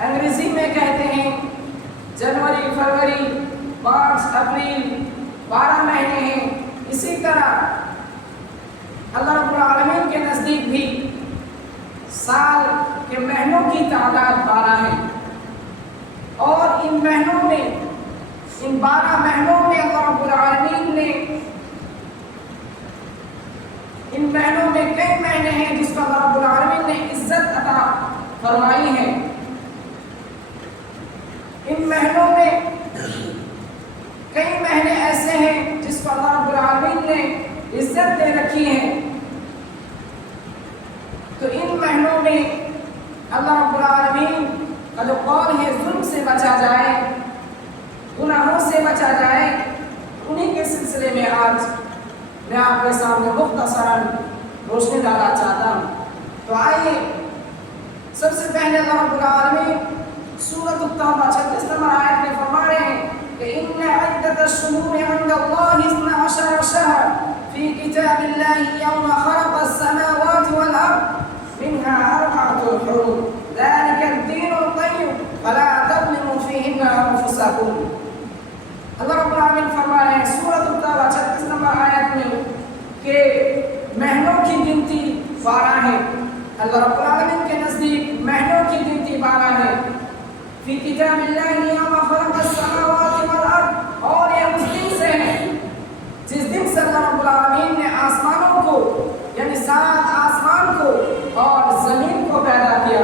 انگریزی میں کہتے ہیں جنوری، فروری، مارچ، اپریل 12 مہینے ہیں. اسی طرح اللہ رب العالمین کے نزدیک بھی سال کے مہینوں کی تعداد 12 ہے، اور ان مہینوں میں، ان 12 مہینوں میں اللہ رب العالمین نے، ان مہینوں میں کئی مہینے ہیں جس کو اللہ رب العالمین نے عزت عطا فرمائی ہے. ان مہینوں میں کئی مہینے ایسے ہیں جس کو اللہ رب العالمین نے عزت دے رکھی ہے. تو ان مہینوں میں اللہ رب العالمین کا جو قول ہے ظلم سے بچا جائے، گناہوں سے بچا جائے، انہی کے سلسلے میں آج میں آپ کے سامنے مختصراً روشنی ڈالنا چاہتا ہوں. تو آئیے سب سے پہلے اللہ رب العالمین سورۃ التوبہ 36 نمبر آیت میں فرما رہے ہیں کہ ان عدۃ الشہور عند اللہ 12 شہرا فی کتاب اللہ یوم خلق السماوات والارض منها 4 حرم ذلك الدین القیم فلا تظلموا فیہن انفسکم. اللہ رب العالمین فرما رہے ہیں سورۃ التوبہ 36 نمبر آیت میں کہ مہینوں کی گنتی 12 ہے. اللہ رب العالمین کے نزدیک مہینوں کی گنتی 12 ہے. فی کتاب اللہ یوم خلق السماوات والارض، اور یہ اس دن سے ہے جس دن سے اللہ رب العالمین نے آسمانوں کو، یعنی 7 آسمان کو اور زمین کو پیدا کیا.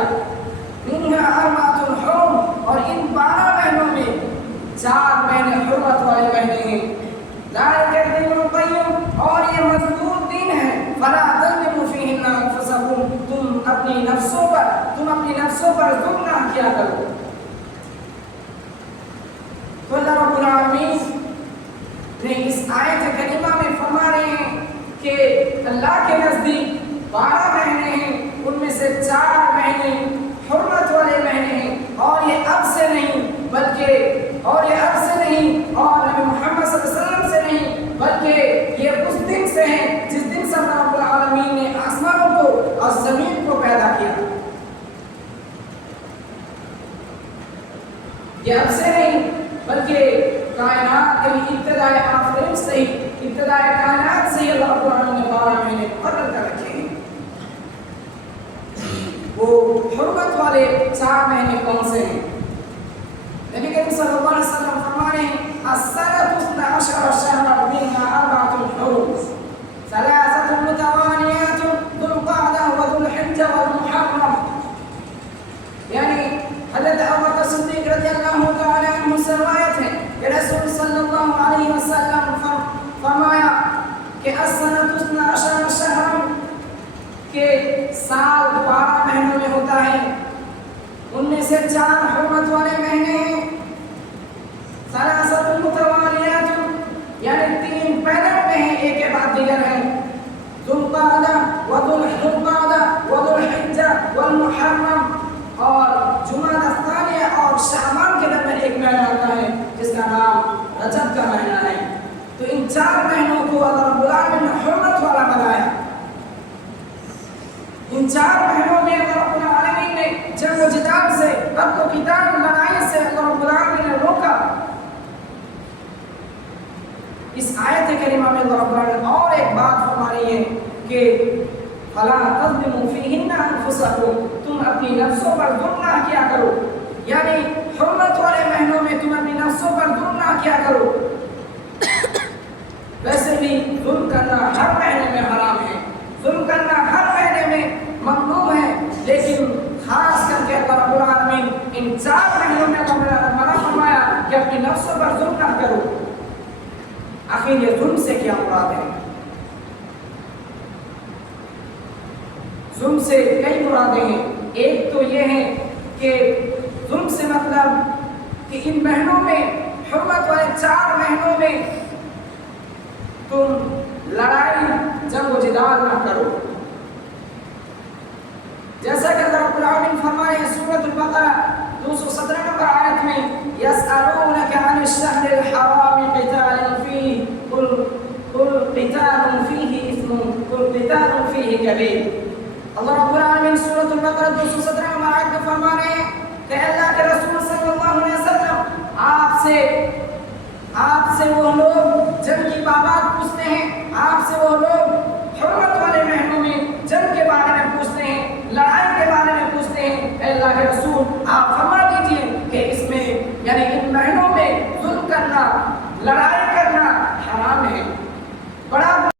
منها 4 حرم، اور ان 12 مہینوں میں 4 مہینے حرمت والے مہینے ہیں. ذالک الدین القیم، اور یہ مضبوط دن ہے. فلا تظلموا فیہن انفسکم، تم اپنی نفسوں پر ظلم نہ کیا کرو. تو اللہ رب العالمین نے اس آیت کریمہ میں فرما رہے ہیں کہ اللہ کے نزدیک 12 مہینے ہیں، ان میں سے 4 مہینے حرمت والے مہینے ہیں، اور یہ اب سے نہیں اور نبی محمد صلی اللہ علیہ وسلم سے نہیں، بلکہ یہ اس دن سے ہیں جس دن سے اللہ رب العالمین نے آسمانوں کو اور زمین کو پیدا کیا. یہ اب سے نہیں بلکہ کائنات کے ابتدائے آفرین سے ہی، ابتدائے کائنات سے ہی اللہ رب العالمین نے 12 مہینے مقرر کر رکھے ہیں. وہ حرمت والے 4 مہینے کون سے ہیں؟ نبی کریم صلی اللہ علیہ وسلم فرما رہے ہیں السنۃ 12 شہرا منها 4 حرم 3 متواليات ذو القعدة وذو الحجة والمحرم. یعنی حضرت ابوبکر صدیق رضی اللہ تعالی عنہ سے روایت ہے کہ رسول صلی اللہ علیہ وسلم فرمایا کہ السنۃ 12 شہرا، کہ سال 12 مہینوں میں ہوتا ہے، ان میں سے 4 حرمت والے مہینے ہیں. 3 متوالیات، یعنی 3 پیدل میں ہیں، ایک کے بعد دیگر ہیں. ذو القعدہ وذو الحجہ والمحرم، اور جمعہ الثانیہ اور شعبان کے درمیان ایک مہینہ آتا ہے جس کا نام رجب کا مہینہ ہے. تو ان 4 مہینوں کو اللہ رب العالمین نے حرمت والا بنایا. ان 4 مہینوں میں اللہ رب العالمین نے جنگ و جدال سے، قتل و قتال، لڑائی سے اللہ رب العالمین نے روکا. اس آیت کریمہ میں اللہ رب العالمین اور ایک بات فرما رہی ہے کہ فلا تظلموا فیہن انفسکم، تم اپنی نفسوں پر ظلم نہ کیا کرو. یعنی حرمت والے مہینوں میں تم اپنی نفسوں پر ظلم نہ کیا کرو. ویسے بھی ظلم کرنا ہر مہینے میں حرام ہے، ظلم کرنا ہر مہینے میں ممنوع ہے، لیکن خاص کر کے اللہ رب العالمین ان 4 مہینوں میں منع فرمایا کہ اپنی نفسوں پر ظلم نہ کرو. آخر یہ ظلم سے کیا مراد ہے؟ ظلم سے کئی مرادیں ہیں. ایک تو یہ ہے کہ ظلم سے مطلب کہ ان مہینوں میں، حرمت والے 4 مہینوں میں تم لڑائی، جنگ و جدال نہ کرو. جیسا کہ اللہ رب العالمین فرما رہے ہیں سورۃ البقرہ 217 نمبر آیت میں یسألونک عن الشہر الحرام قتال فیہ قل قتال فیہ اثم قل قتال فیہ کبیر. اللہ رب العالمین سورۃ البقرہ 217 نمبر آیت میں فرما رہے ہیں کہ اللہ آپ سے وہ لوگ جن کی بابات پوچھتے ہیں، آپ سے وہ لوگ حرمت والے مہینوں میں جنگ کے بارے میں پوچھتے ہیں، لڑائی کے بارے میں پوچھتے ہیں، اے اللہ کے رسول آپ فرما دیجئے کہ اس میں یعنی ان مہینوں میں ظلم کرنا، لڑائی کرنا حرام ہے۔